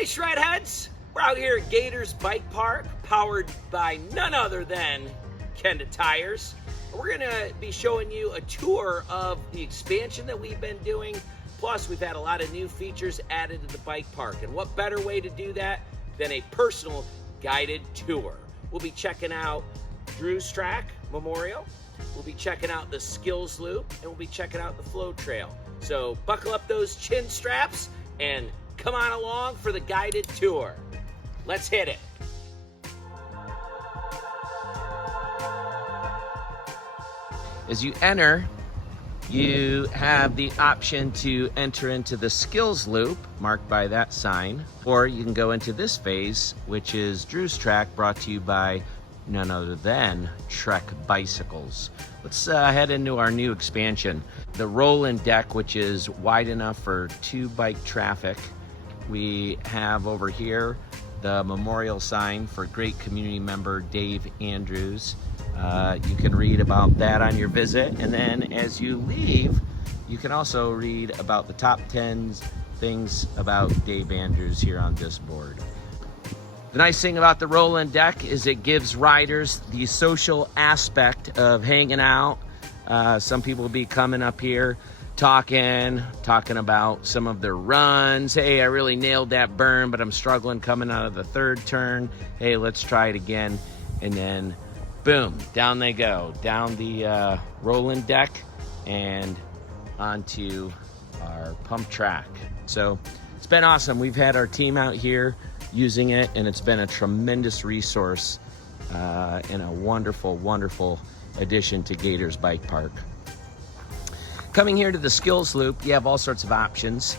Hey Shredheads! We're out here at Gators Bike Park, powered by none other than Kenda Tires. We're gonna be showing you a tour of the expansion that we've been doing. Plus, we've had a lot of new features added to the bike park. And what better way to do that than a personal guided tour? We'll be checking out Drew's Track Memorial. We'll be checking out the Skills Loop, and we'll be checking out the Flow Trail. So buckle up those chin straps and come on along for the guided tour. Let's hit it. As you enter, you have the option to enter into the Skills Loop, marked by that sign, or you can go into this phase, which is Drew's Track, brought to you by none other than Trek Bicycles. Let's head into our new expansion. The roll-in deck, which is wide enough for 2 bike traffic. We have over here the memorial sign for great community member Dave Andrews. You can read about that on your visit, and then as you leave, you can also read about the top 10 things about Dave Andrews here on this board. The nice thing about the roll-in deck is it gives riders the social aspect of hanging out. Some people will be coming up here talking about some of their runs. Hey, I really nailed that burn, but I'm struggling coming out of the 3rd turn. Hey, let's try it again. And then boom, down they go, down the roll-in deck and onto our pump track. So it's been awesome. We've had our team out here using it, and it's been a tremendous resource and a wonderful, wonderful addition to Gators Bike Park. Coming here to the Skills Loop, you have all sorts of options.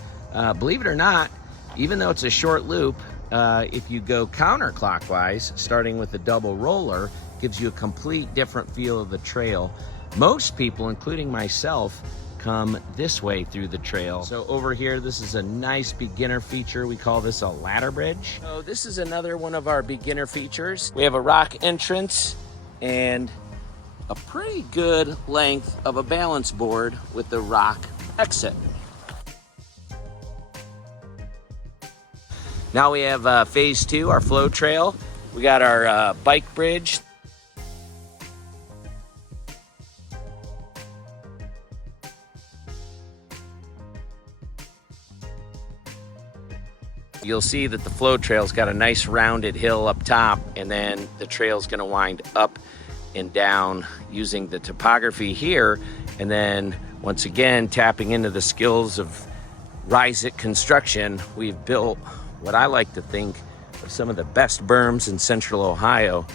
Believe it or not, even though it's a short loop, if you go counterclockwise, starting with the double roller, gives you a complete different feel of the trail. Most people, including myself, come this way through the trail. So over here, this is a nice beginner feature. We call this a ladder bridge. So this is another one of our beginner features. We have a rock entrance and a pretty good length of a balance board with the rock exit. Now we have phase 2, our flow trail. We got our bike bridge. You'll see that the flow trail's got a nice rounded hill up top, and then the trail's gonna wind up and down using the topography here, and then once again tapping into the skills of Rise It Construction. We've built what I like to think of some of the best berms in Central Ohio.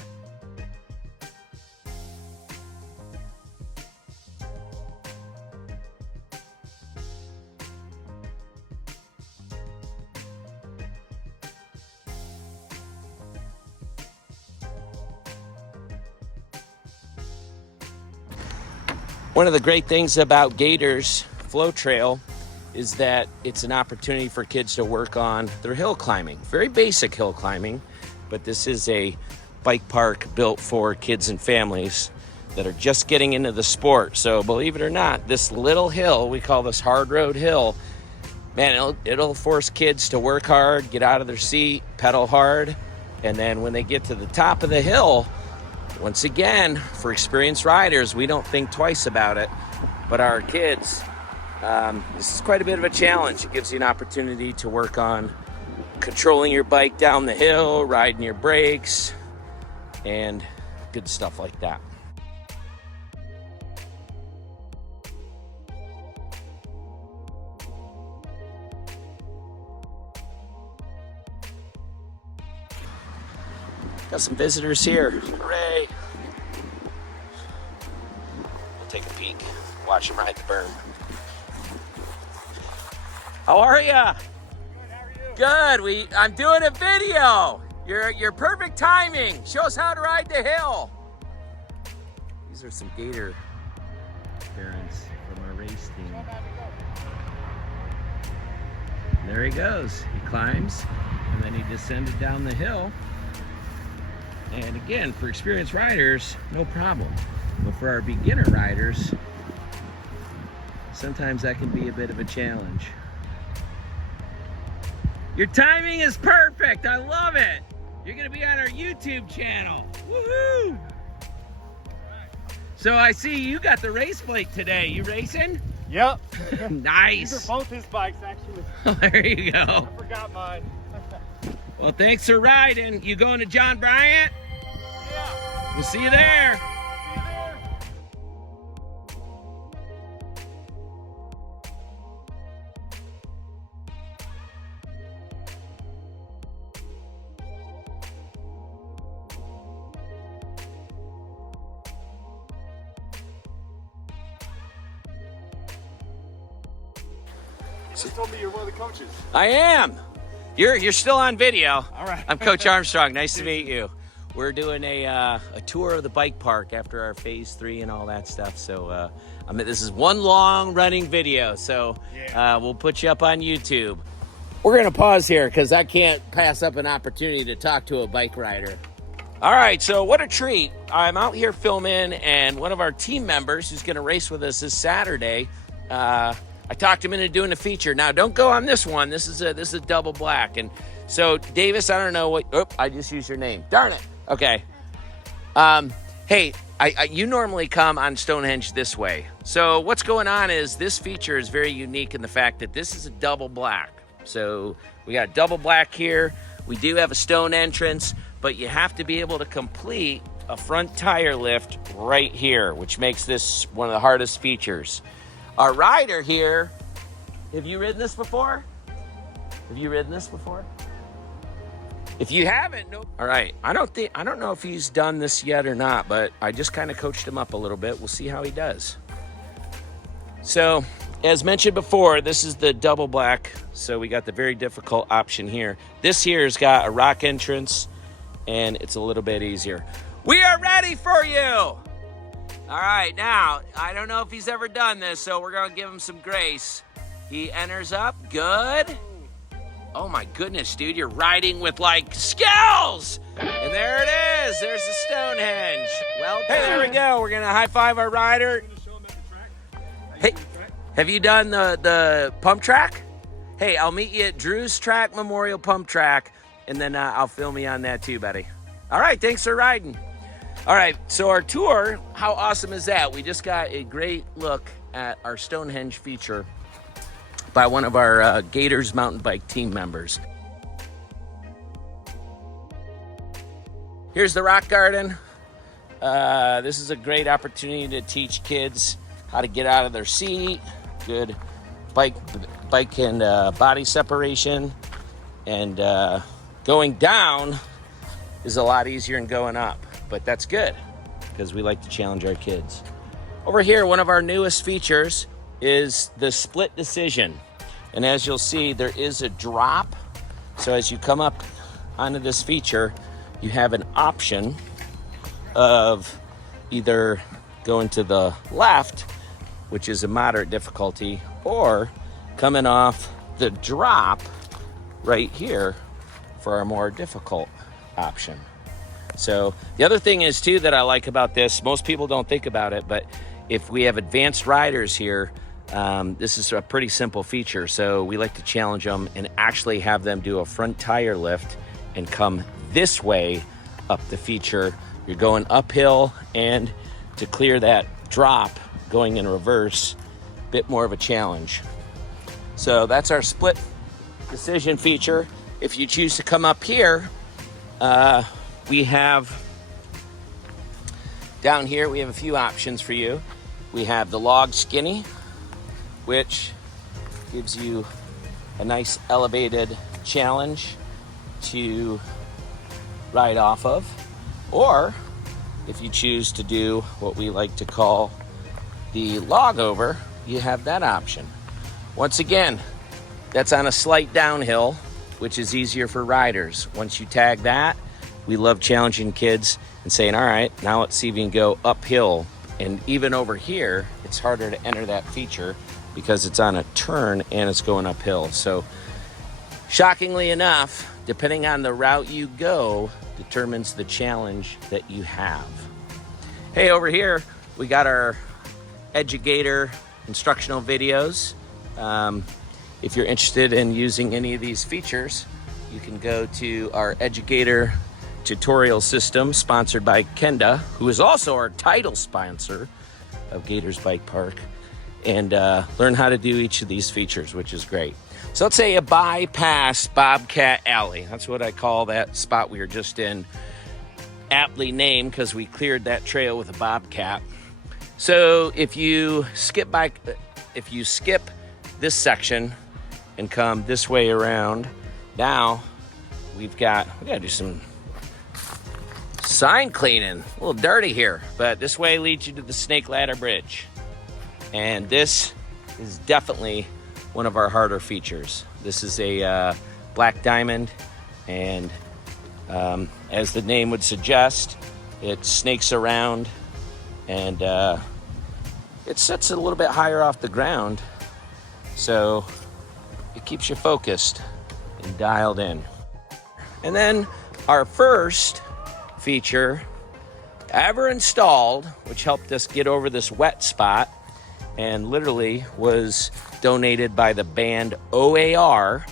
One of the great things about Gators Flow Trail is that it's an opportunity for kids to work on their hill climbing. Very basic hill climbing, but this is a bike park built for kids and families that are just getting into the sport. So believe it or not, this little hill, we call this Hard Road Hill, man, it'll force kids to work hard, get out of their seat, pedal hard, and then when they get to the top of the hill, once again, for experienced riders, we don't think twice about it, but our kids, this is quite a bit of a challenge. It gives you an opportunity to work on controlling your bike down the hill, riding your brakes, and good stuff like that. Got some visitors here. Hooray! We'll take a peek. Watch them ride the berm. How are ya? Good, how are you? Good. I'm doing a video. You're perfect timing. Show us how to ride the hill. These are some Gator parents from our race team. There he goes. He climbs, and then he descended down the hill. And again, for experienced riders, no problem. But for our beginner riders, sometimes that can be a bit of a challenge. Your timing is perfect. I love it. You're going to be on our YouTube channel. Woohoo! So I see you got the race plate today. You racing? Yep. Nice. These are both his bikes, actually. There you go. I forgot mine. Well, thanks for riding. You going to John Bryant? Yeah. We'll see you there. See you there. She told me you're one of the coaches. I am. You're still on video. All right. I'm Coach Armstrong. Nice to meet you. We're doing a tour of the bike park after our phase 3 and all that stuff. So this is one long running video. So we'll put you up on YouTube. We're gonna pause here because I can't pass up an opportunity to talk to a bike rider. All right, so what a treat. I'm out here filming, and one of our team members who's gonna race with us this Saturday, I talked him into doing a feature. Now, don't go on this one. This is a double black. And so, Davis, I don't know what. Oh, I just used your name. Darn it. Okay. Hey, you normally come on Stonehenge this way. So what's going on is this feature is very unique in the fact that this is a double black. So we got double black here. We do have a stone entrance, but you have to be able to complete a front tire lift right here, which makes this one of the hardest features. Our rider here, have you ridden this before? Have you ridden this before? If you haven't, no. All right, I don't know if he's done this yet or not, but I just kind of coached him up a little bit. We'll see how he does. So, as mentioned before, this is the double black. So we got the very difficult option here. This here's got a rock entrance, and it's a little bit easier. We are ready for you. All right, now, I don't know if he's ever done this, so we're going to give him some grace. He enters up. Good. Oh, my goodness, dude. You're riding with, like, skills. And there it is. There's the Stonehenge. Well done. Hey, there we go. We're going to high-five our rider. Hey, have you done the pump track? Hey, I'll meet you at Drew's Track Memorial Pump Track, and then I'll film you on that too, buddy. All right, thanks for riding. All right, so our tour, how awesome is that? We just got a great look at our Stonehenge feature by one of our Gators mountain bike team members. Here's the rock garden. This is a great opportunity to teach kids how to get out of their seat, good bike and body separation, and going down is a lot easier than going up. But that's good because we like to challenge our kids. Over here, one of our newest features is the split decision. And as you'll see, there is a drop. So as you come up onto this feature, you have an option of either going to the left, which is a moderate difficulty, or coming off the drop right here for a more difficult option. So the other thing is too that I like about this, most people don't think about it, but if we have advanced riders here, this is a pretty simple feature. So we like to challenge them and actually have them do a front tire lift and come this way up the feature. You're going uphill, and to clear that drop going in reverse, a bit more of a challenge. So that's our split decision feature. If you choose to come up here, we have down here, we have a few options for you. We have the log skinny, which gives you a nice elevated challenge to ride off of. Or if you choose to do what we like to call the log over, you have that option. Once again, that's on a slight downhill, which is easier for riders. Once you tag that, we love challenging kids and saying, all right, now let's see if you can go uphill. And even over here, it's harder to enter that feature because it's on a turn and it's going uphill. So shockingly enough, depending on the route you go, determines the challenge that you have. Hey, over here, we got our Educator instructional videos. if you're interested in using any of these features, you can go to our Educator tutorial system sponsored by Kenda, who is also our title sponsor of Gators Bike Park, and learn how to do each of these features, which is great. So let's say a bypass Bobcat Alley. That's what I call that spot we were just in. Aptly named because we cleared that trail with a bobcat. So if you skip this section and come this way around, now we gotta do some sign cleaning. A little dirty here, but this way leads you to the Snake Ladder Bridge. And this is definitely one of our harder features. This is a black diamond, and as the name would suggest, it snakes around, and it sits a little bit higher off the ground, so it keeps you focused and dialed in. And then our first feature ever installed, which helped us get over this wet spot, and literally was donated by the band OAR.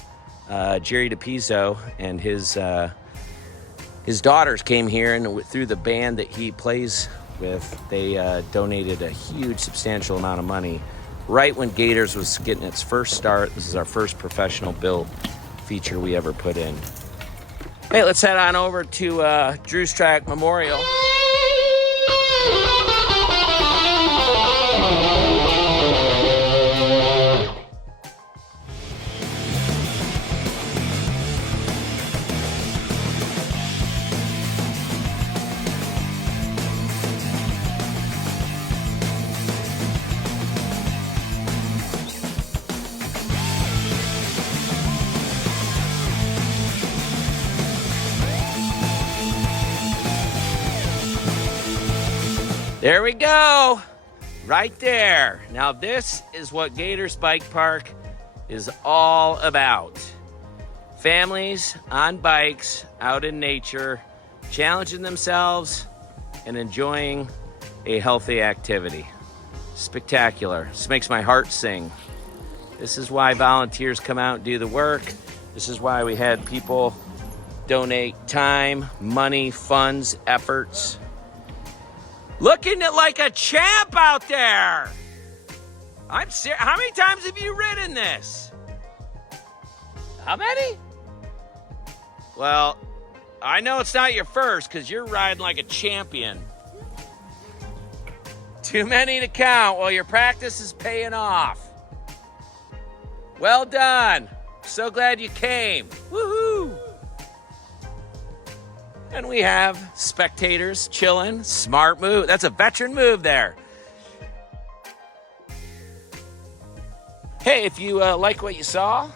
Jerry DePizzo and his daughters came here, and through the band that he plays with, they donated a huge, substantial amount of money right when Gators was getting its first start. This is our first professional built feature we ever put in. Hey, let's head on over to Drew's Track Memorial. There we go, right there. Now this is what Gators Bike Park is all about. Families on bikes, out in nature, challenging themselves and enjoying a healthy activity. Spectacular. This makes my heart sing. This is why volunteers come out and do the work. This is why we had people donate time, money, funds, efforts. Looking like a champ out there. I'm serious. How many times have you ridden this? How many? Well, I know it's not your first because you're riding like a champion. Too many to count. Well, your practice is paying off. Well done. So glad you came. Woohoo! And we have spectators chilling. Smart move. That's a veteran move there. Hey, if you like what you saw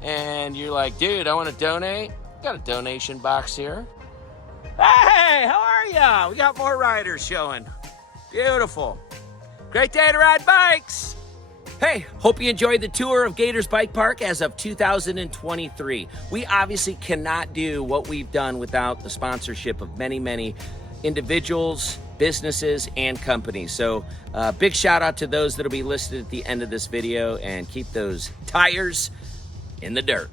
and you're like, dude, I want to donate, got a donation box here. Hey, how are ya? We got more riders showing. Beautiful. Great day to ride bikes. Hey, hope you enjoyed the tour of Gators Bike Park as of 2023. We obviously cannot do what we've done without the sponsorship of many, many individuals, businesses, and companies. So big shout out to those that'll be listed at the end of this video, and keep those tires in the dirt.